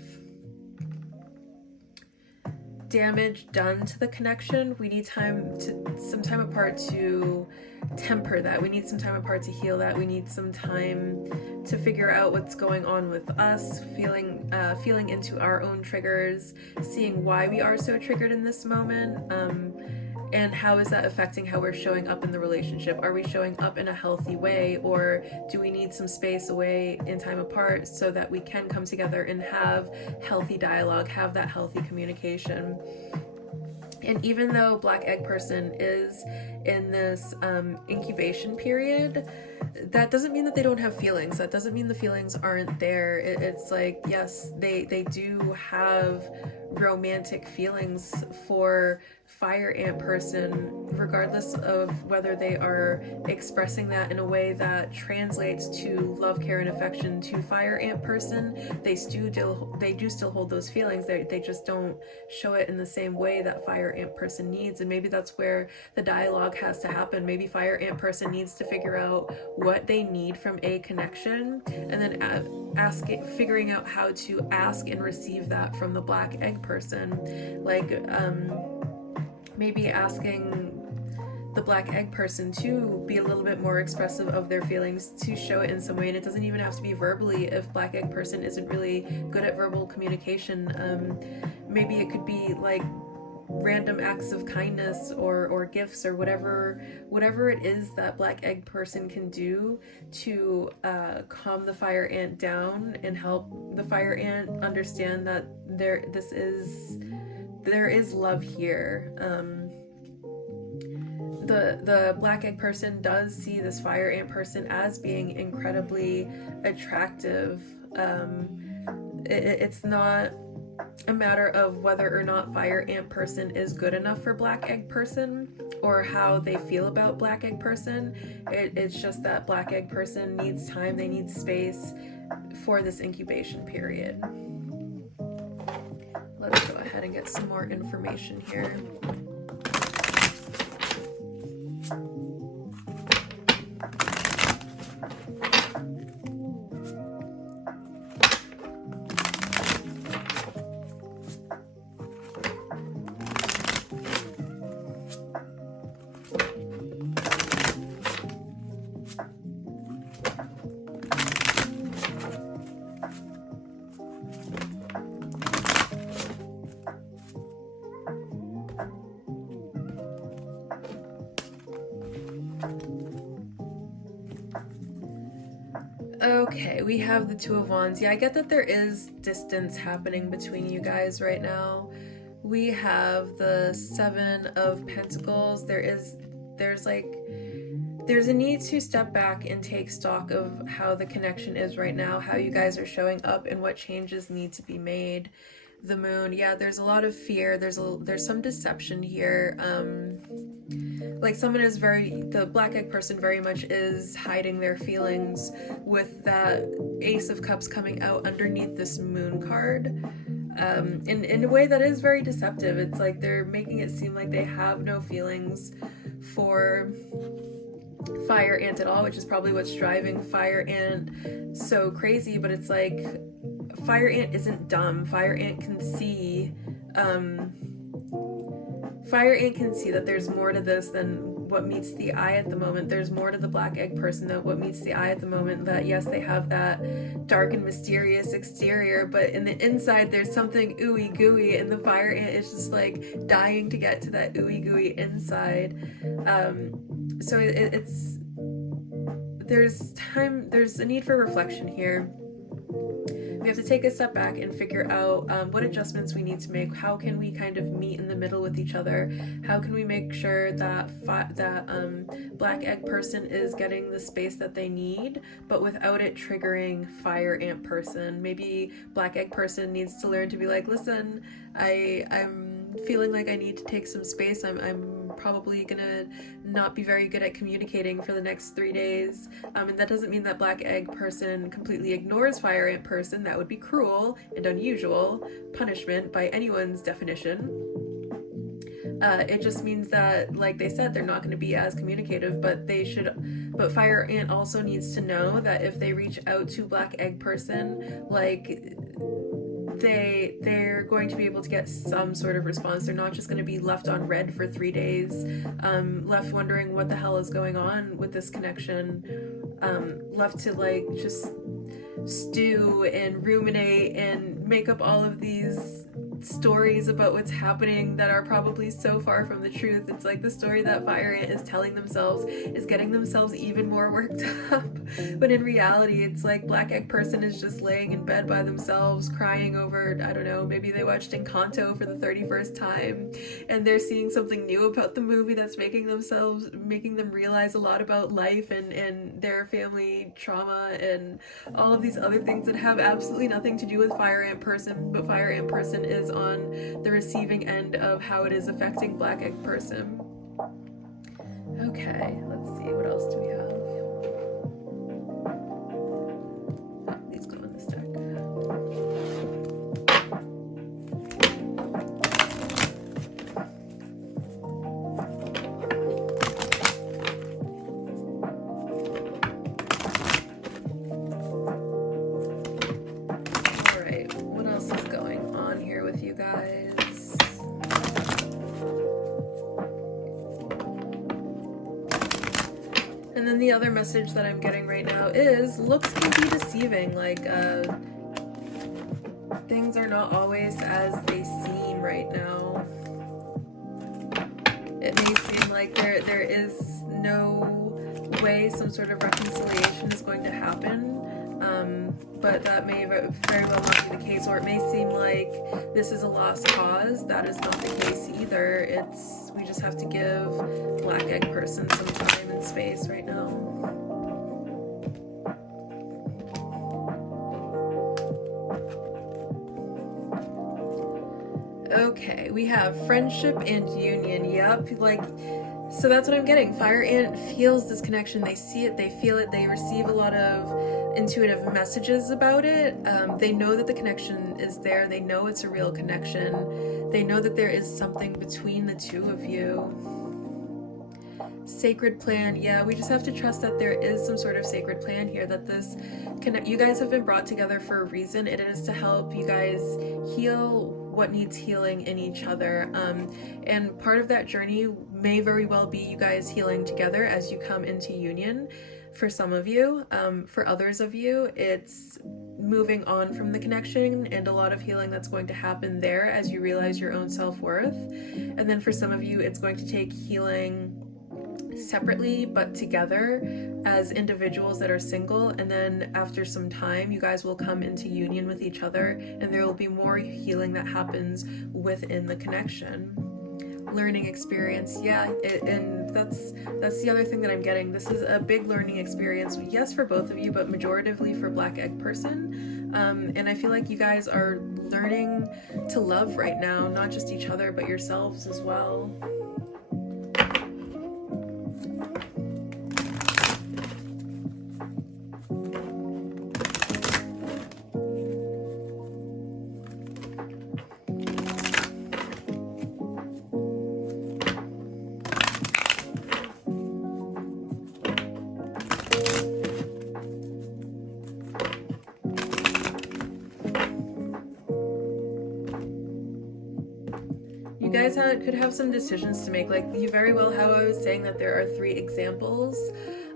damage done to the connection, we need some time apart to temper that. We need some time apart to heal that. We need some time to figure out what's going on with us, feeling into our own triggers, seeing why we are so triggered in this moment, and how is that affecting how we're showing up in the relationship. Are we showing up in a healthy way, or do we need some space away in time apart so that we can come together and have healthy dialogue, have that healthy communication? And even though black egg person is in this incubation period, that doesn't mean that they don't have feelings. That doesn't mean the feelings aren't there. It's like, yes, they do have romantic feelings for fire ant person, regardless of whether they are expressing that in a way that translates to love, care, and affection to fire ant person. They do still hold those feelings. They just don't show it in the same way that fire ant person needs. And maybe that's where the dialogue has to happen. Maybe fire ant person needs to figure out what they need from a connection, and then figuring out how to ask and receive that from the black egg person. Like, maybe asking the black egg person to be a little bit more expressive of their feelings, to show it in some way. And it doesn't even have to be verbally if black egg person isn't really good at verbal communication. Maybe it could be like random acts of kindness or gifts or whatever it is that black egg person can do to calm the fire ant down and help the fire ant understand that there is love here. The black egg person does see this fire ant person as being incredibly attractive. It's not a matter of whether or not fire ant person is good enough for black egg person or how they feel about black egg person. It's just that black egg person needs time, they need space for this incubation period. Let's go ahead and get some more information here. Okay, we have the Two of Wands. Yeah, I get that there is distance happening between you guys right now. We have the Seven of Pentacles. There's a need to step back and take stock of how the connection is right now, how you guys are showing up, and what changes need to be made. The Moon, yeah, there's a lot of fear. There's some deception here. Like the Black Egg person very much is hiding their feelings with that Ace of Cups coming out underneath this Moon card. In a way that is very deceptive. It's like they're making it seem like they have no feelings for Fire Ant at all, which is probably what's driving Fire Ant so crazy. But it's like Fire Ant isn't dumb. Fire Ant can see that there's more to this than what meets the eye at the moment. There's more to the Black Egg person than what meets the eye at the moment. That yes, they have that dark and mysterious exterior, but in the inside there's something ooey gooey, and the Fire Ant is just like dying to get to that ooey gooey inside. So there's a need for reflection here. We have to take a step back and figure out what adjustments we need to make. How can we kind of meet in the middle with each other? How can we make sure that Black Egg person is getting the space that they need, but without it triggering Fire Ant person? Maybe Black Egg person needs to learn to be like, listen, I'm feeling like I need to take some space. I'm probably gonna not be very good at communicating for the next 3 days, and that doesn't mean that Black Egg person completely ignores Fire Ant person. That would be cruel and unusual punishment by anyone's definition. It just means that, like they said, they're not going to be as communicative, but Fire Ant also needs to know that if they reach out to Black Egg person, like they're going to be able to get some sort of response. They're not just going to be left on red for 3 days, left wondering what the hell is going on with this connection, left to like just stew and ruminate and make up all of these stories about what's happening that are probably so far from the truth. It's like the story that Fire Ant is telling themselves is getting themselves even more worked up, but in reality it's like Black Egg person is just laying in bed by themselves crying over, I don't know, maybe they watched Encanto for the 31st time and they're seeing something new about the movie that's making them realize a lot about life and their family trauma and all of these other things that have absolutely nothing to do with Fire Ant person, but Fire Ant person is on the receiving end of how it is affecting Black Egg person. Okay, let's see, what else do we have? Oh, these go in this deck. Alright, what else is going on here with you guys? And then the other message that I'm getting right now is looks can be deceiving. Like, things are not always as they seem right now. It may seem like there is no way some sort of reconciliation is going to happen. But that may very well not be the case, or it may seem like this is a lost cause. That is not the case either. We just have to give Black Egg person some time and space right now. Okay, we have friendship and union. Yep, like, so that's what I'm getting. Fire Ant feels this connection. They see it, they feel it, they receive a lot of intuitive messages about it. They know that the connection is there. They know it's a real connection. They know that there is something between the two of you. Sacred plan. Yeah, we just have to trust that there is some sort of sacred plan here, that you guys have been brought together for a reason. It is to help you guys heal what needs healing in each other. And part of that journey may very well be you guys healing together as you come into union. For some of you, for others of you, it's moving on from the connection and a lot of healing that's going to happen there as you realize your own self-worth. And then for some of you, it's going to take healing separately but together as individuals that are single, and then after some time you guys will come into union with each other, and there will be more healing that happens within the connection. Learning experience, yeah, and that's the other thing that I'm getting. This is a big learning experience, yes, for both of you, but majoritively for Black Egg person. And I feel like you guys are learning to love right now, not just each other but yourselves as well. You guys could have some decisions to make. Like, you very well, how I was saying that there are 3 examples,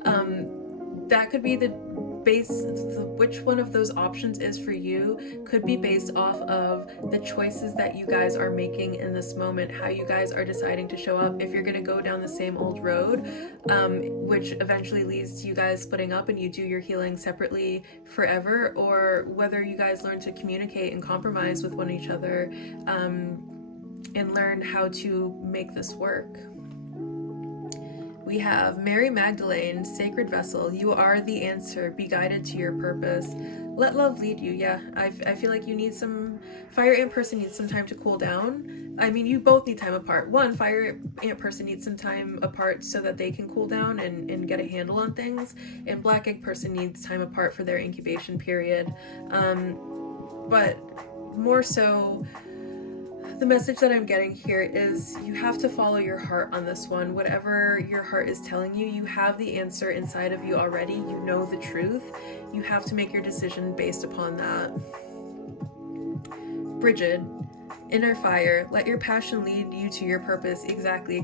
that could be the base. Which one of those options is for you could be based off of the choices that you guys are making in this moment, how you guys are deciding to show up. If you're going to go down the same old road, which eventually leads to you guys splitting up and you do your healing separately forever, or whether you guys learn to communicate and compromise with one each other, and learn how to make this work. We have Mary Magdalene, sacred vessel. You are the answer. Be guided to your purpose. Let love lead you. Yeah, I feel like you need some, fire ant person needs some time to cool down. I mean, you both need time apart. One, fire ant person needs some time apart so that they can cool down and get a handle on things. And Black Egg person needs time apart for their incubation period. But more so, the message that I'm getting here is you have to follow your heart on this one. Whatever your heart is telling you, you have the answer inside of you already. You know the truth. You have to make your decision based upon that. Bridget, inner fire. Let your passion lead you to your purpose. Exactly.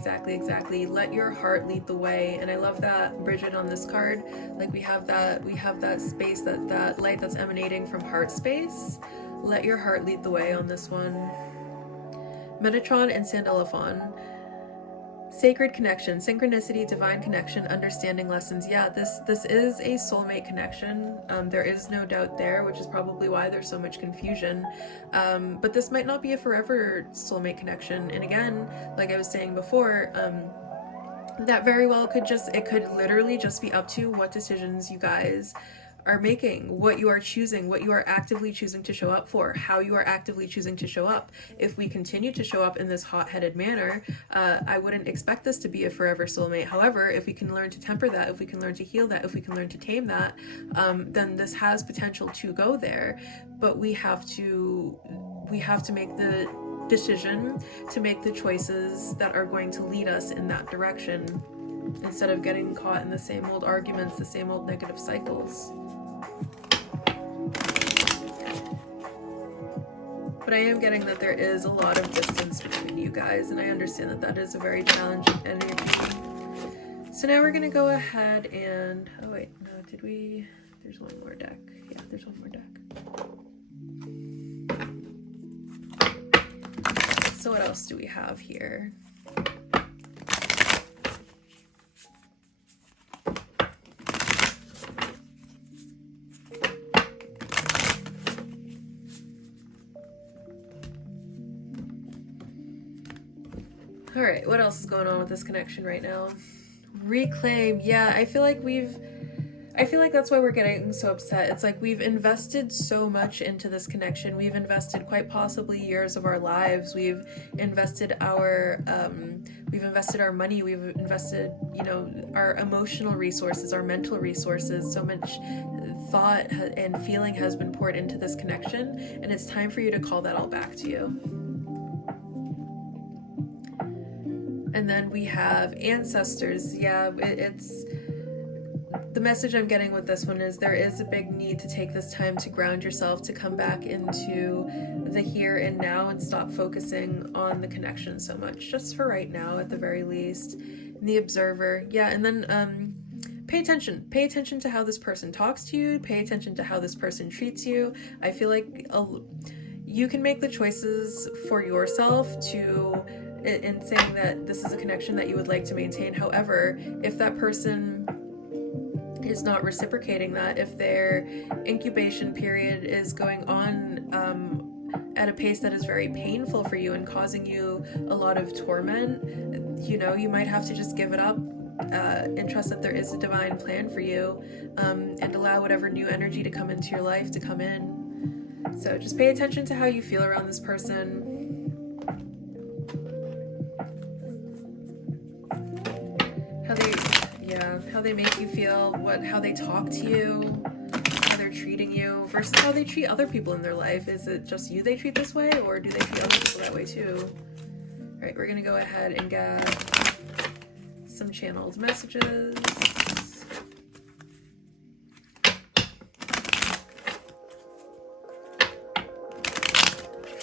Let your heart lead the way. And I love that, Bridget, on this card. Like, we have that space, that light that's emanating from heart space. Let your heart lead the way on this one. Metatron and Sandalphon. Sacred connection, synchronicity, divine connection, understanding lessons. Yeah, this is a soulmate connection. There is no doubt there, which is probably why there's so much confusion. But this might not be a forever soulmate connection. And again, like I was saying before, that very well could literally just be up to what decisions you guys are making, what you are choosing, what you are actively choosing to show up for, how you are actively choosing to show up. If we continue to show up in this hot-headed manner, I wouldn't expect this to be a forever soulmate. However, if we can learn to temper that, if we can learn to heal that, if we can learn to tame that, then this has potential to go there. But we have to make the decision to make the choices that are going to lead us in that direction, instead of getting caught in the same old arguments, the same old negative cycles. But I am getting that there is a lot of distance between you guys, and I understand that that is a very challenging energy. So now we're going to go ahead and, oh wait, no, there's one more deck. Yeah, there's one more deck. So what else do we have here? All right, what else is going on with this connection right now? Reclaim. Yeah, I feel like that's why we're getting so upset. It's like we've invested so much into this connection. We've invested quite possibly years of our lives. We've invested our money. We've invested, our emotional resources, our mental resources. So much thought and feeling has been poured into this connection, and it's time for you to call that all back to you. And then we have ancestors. Yeah, it's the message I'm getting with this one is there is a big need to take this time to ground yourself, to come back into the here and now and stop focusing on the connection so much, just for right now at the very least. And the observer. Yeah, and then pay attention to how this person talks to you, pay attention to how this person treats you. I feel like you can make the choices for yourself to in saying that this is a connection that you would like to maintain. However, if that person is not reciprocating that, if their incubation period is going on at a pace that is very painful for you and causing you a lot of torment, you know, you might have to just give it up and trust that there is a divine plan for you, and allow whatever new energy to come into your life to come in. So just pay attention to how you feel around this person. How they make you feel, how they talk to you, how they're treating you, versus how they treat other people in their life. Is it just you they treat this way, or do they treat other people that way too? All right, we're gonna go ahead and get some channeled messages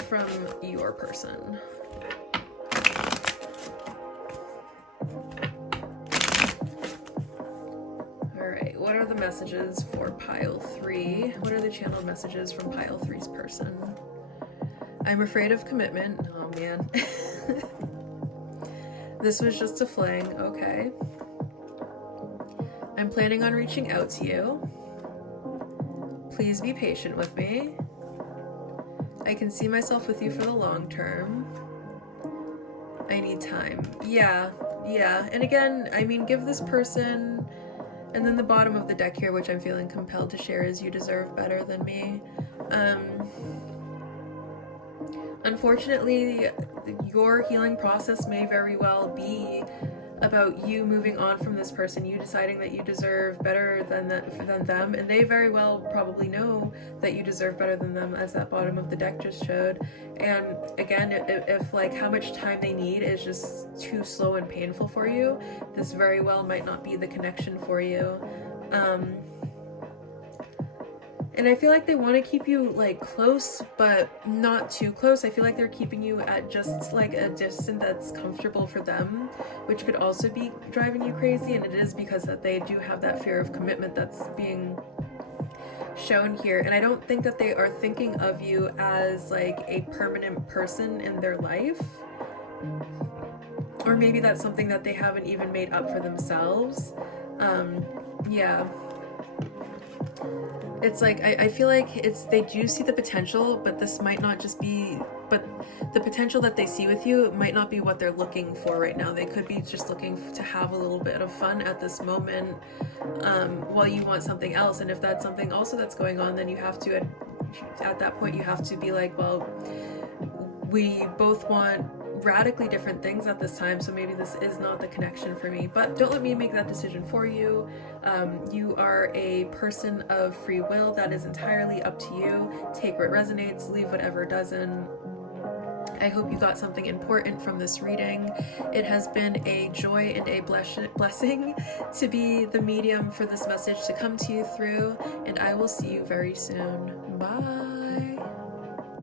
from your person. What are the messages for pile 3? What are the channeled messages from pile 3's person? I'm afraid of commitment. Oh man. This was just a fling. Okay. I'm planning on reaching out to you. Please be patient with me. I can see myself with you for the long term. I need time. Yeah. And again, I mean, give this person. And then the bottom of the deck here, which I'm feeling compelled to share, is you deserve better than me. Unfortunately, your healing process may very well be about you moving on from this person, you deciding that you deserve better than them, and they very well probably know that you deserve better than them, as that bottom of the deck just showed. And again, if like how much time they need is just too slow and painful for you, this very well might not be the connection for you. And I feel like they want to keep you like close, but not too close. I feel like they're keeping you at just like a distance that's comfortable for them, which could also be driving you crazy. And it is because that they do have that fear of commitment that's being shown here. And I don't think that they are thinking of you as like a permanent person in their life. Or maybe that's something that they haven't even made up for themselves. Yeah. It's like, I feel like they do see the potential, but this might not just be, but the potential that they see with you might not be what they're looking for right now. They could be just looking to have a little bit of fun at this moment, while you want something else. And if that's something also that's going on, then you have to, at that point, you have to be like, well, we both want radically different things at this time, so maybe this is not the connection for me. But don't let me make that decision for you. You are a person of free will. That is entirely up to you. Take what resonates, leave whatever doesn't. I hope you got something important from this reading. It has been a joy and a blessing to be the medium for this message to come to you through, and I will see you very soon. Bye.